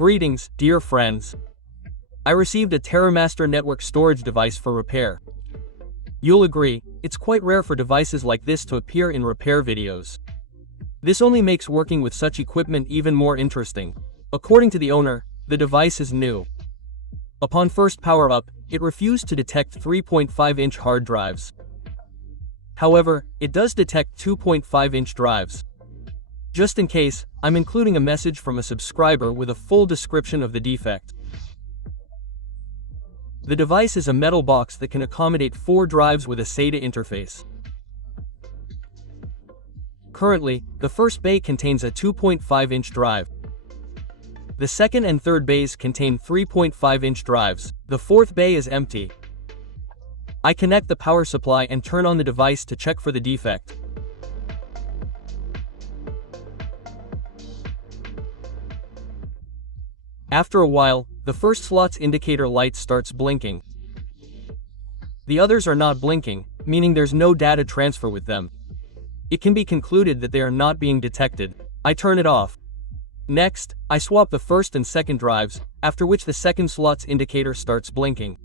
Greetings, dear friends. I received a TerraMaster network storage device for repair. You'll agree, it's quite rare for devices like this to appear in repair videos. This only makes working with such equipment even more interesting. According to the owner, the device is new. Upon first power up, it refused to detect 3.5-inch hard drives. However, it does detect 2.5-inch drives. Just in case, I'm including a message from a subscriber with a full description of the defect. The device is a metal box that can accommodate 4 drives with a SATA interface. Currently, the first bay contains a 2.5-inch drive. The second and third bays contain 3.5-inch drives. The fourth bay is empty. I connect the power supply and turn on the device to check for the defect. After a while, the first slot's indicator light starts blinking. The others are not blinking, meaning there's no data transfer with them. It can be concluded that they are not being detected. I turn it off. Next, I swap the first and second drives, after which the second slot's indicator starts blinking.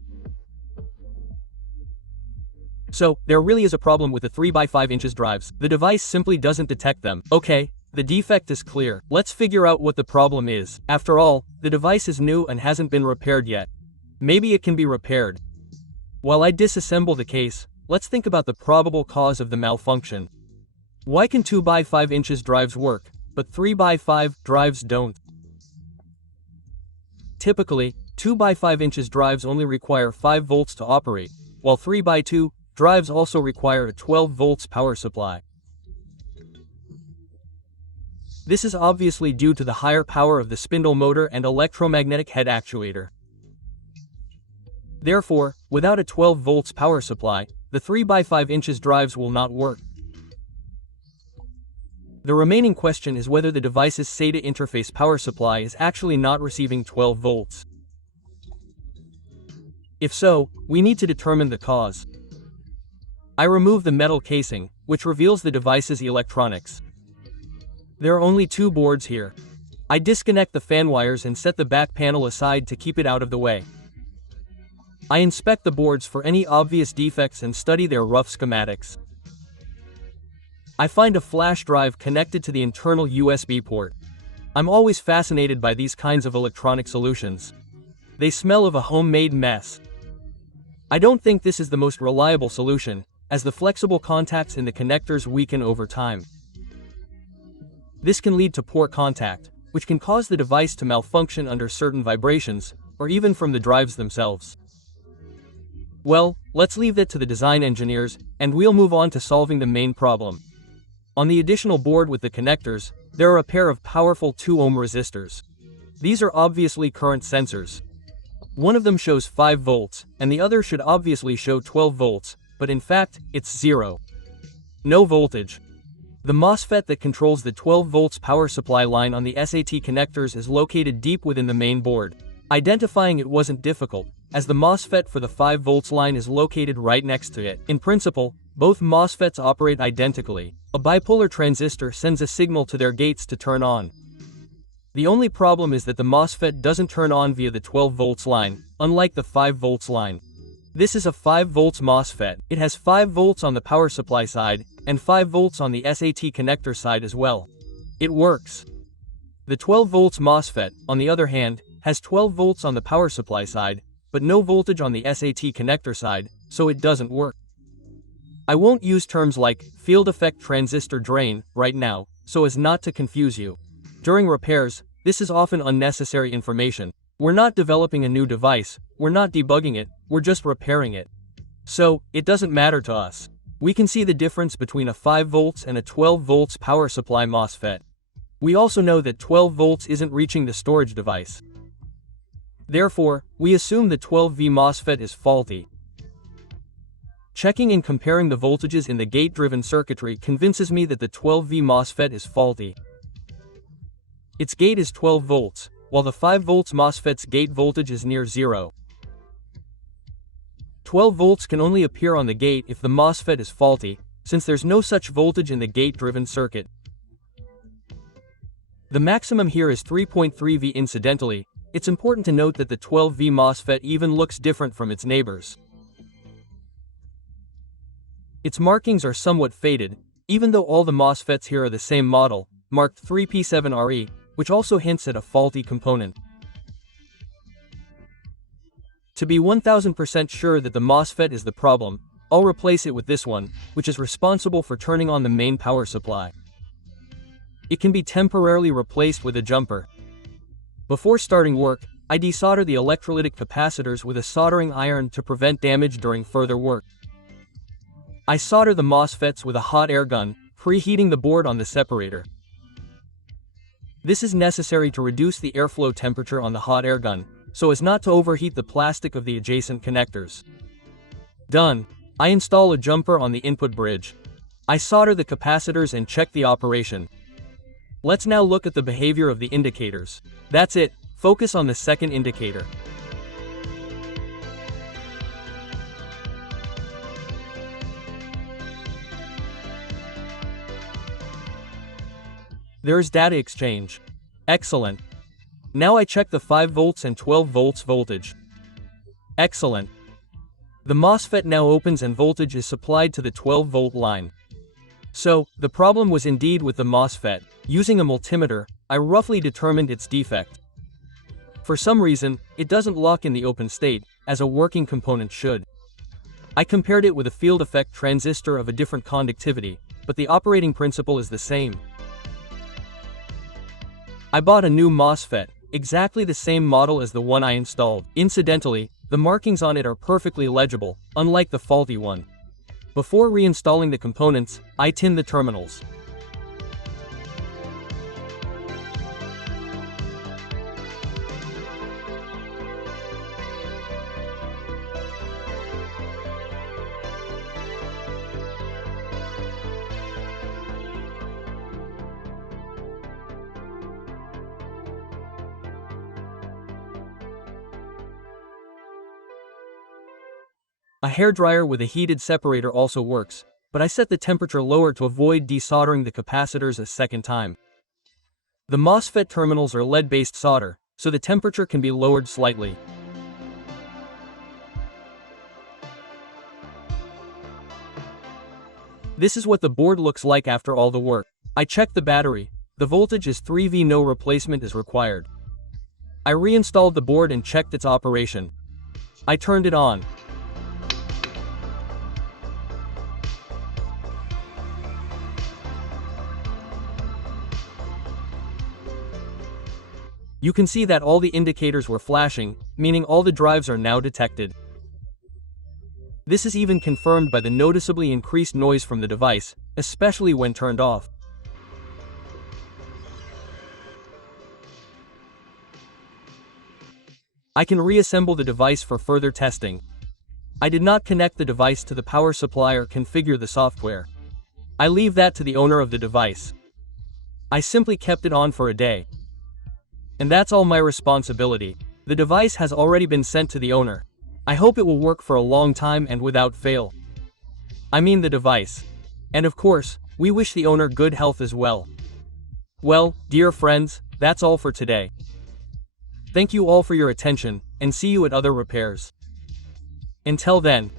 So, there really is a problem with the 3x5 drives. The device simply doesn't detect them. Okay, the defect is clear. Let's figure out what the problem is. After all, the device is new and hasn't been repaired yet. Maybe it can be repaired. While I disassemble the case, let's think about the probable cause of the malfunction. Why can 2x5 drives work, but 3x5 drives don't? Typically, 2x5 drives only require 5 volts to operate, while 3x2 drives also require a 12 volts power supply. This is obviously due to the higher power of the spindle motor and electromagnetic head actuator. Therefore, without a 12 volts power supply, the 3x5 drives will not work. The remaining question is whether the device's SATA interface power supply is actually not receiving 12 volts. If so, we need to determine the cause. I remove the metal casing, which reveals the device's electronics. There are only 2 boards here. I disconnect the fan wires and set the back panel aside to keep it out of the way. I inspect the boards for any obvious defects and study their rough schematics. I find a flash drive connected to the internal USB port. I'm always fascinated by these kinds of electronic solutions. They smell of a homemade mess. I don't think this is the most reliable solution, as the flexible contacts in the connectors weaken over time. This can lead to poor contact, which can cause the device to malfunction under certain vibrations, or even from the drives themselves. Well, let's leave that to the design engineers, and we'll move on to solving the main problem. On the additional board with the connectors, there are a pair of powerful 2 ohm resistors. These are obviously current sensors. One of them shows 5 volts, and the other should obviously show 12 volts, but in fact, it's 0. No voltage. The MOSFET that controls the 12 volts power supply line on the SAT connectors is located deep within the main board. Identifying it wasn't difficult, as the MOSFET for the 5 volts line is located right next to it. In principle, both MOSFETs operate identically. A bipolar transistor sends a signal to their gates to turn on. The only problem is that the MOSFET doesn't turn on via the 12 volts line, unlike the 5 volts line. This is a 5 volts MOSFET. It has 5 volts on the power supply side, and 5 volts on the SAT connector side as well. It works. The 12 volts MOSFET, on the other hand, has 12 volts on the power supply side, but no voltage on the SAT connector side, so it doesn't work. I won't use terms like field effect transistor drain right now, so as not to confuse you. During repairs, this is often unnecessary information. We're not developing a new device, we're not debugging it, we're just repairing it. So, it doesn't matter to us. We can see the difference between a 5 volts and a 12 volts power supply MOSFET. We also know that 12 volts isn't reaching the storage device. Therefore, we assume the 12V MOSFET is faulty. Checking and comparing the voltages in the gate-driven circuitry convinces me that the 12V MOSFET is faulty. Its gate is 12 volts, while the 5 volts MOSFET's gate voltage is near 0. 12 volts can only appear on the gate if the MOSFET is faulty, since there's no such voltage in the gate-driven circuit. The maximum here is 3.3 V. Incidentally, it's important to note that the 12 V MOSFET even looks different from its neighbors. Its markings are somewhat faded, even though all the MOSFETs here are the same model, marked 3P7RE, which also hints at a faulty component. To be 1000% sure that the MOSFET is the problem, I'll replace it with this one, which is responsible for turning on the main power supply. It can be temporarily replaced with a jumper. Before starting work, I desolder the electrolytic capacitors with a soldering iron to prevent damage during further work. I solder the MOSFETs with a hot air gun, preheating the board on the separator. This is necessary to reduce the airflow temperature on the hot air gun, so as not to overheat the plastic of the adjacent connectors. Done. I install a jumper on the input bridge. I solder the capacitors and check the operation. Let's now look at the behavior of the indicators. That's it, focus on the second indicator. There's data exchange. Excellent. Now I check the 5 volts and 12 volts voltage. Excellent. The MOSFET now opens and voltage is supplied to the 12 volt line. So, the problem was indeed with the MOSFET. Using a multimeter, I roughly determined its defect. For some reason, it doesn't lock in the open state, as a working component should. I compared it with a field effect transistor of a different conductivity, but the operating principle is the same. I bought a new MOSFET, exactly the same model as the one I installed. Incidentally, the markings on it are perfectly legible, unlike the faulty one. Before reinstalling the components, I tin the terminals. A hairdryer with a heated separator also works, but I set the temperature lower to avoid desoldering the capacitors a second time. The MOSFET terminals are lead-based solder, so the temperature can be lowered slightly. This is what the board looks like after all the work. I checked the battery. The voltage is 3V, no replacement is required. I reinstalled the board and checked its operation. I turned it on. You can see that all the indicators were flashing, meaning all the drives are now detected. This is even confirmed by the noticeably increased noise from the device, especially when turned off. I can reassemble the device for further testing. I did not connect the device to the power supply or configure the software. I leave that to the owner of the device. I simply kept it on for a day. And that's all my responsibility. The device has already been sent to the owner. I hope it will work for a long time and without fail. I mean the device. And of course, we wish the owner good health as well. Well, dear friends, that's all for today. Thank you all for your attention, and see you at other repairs. Until then.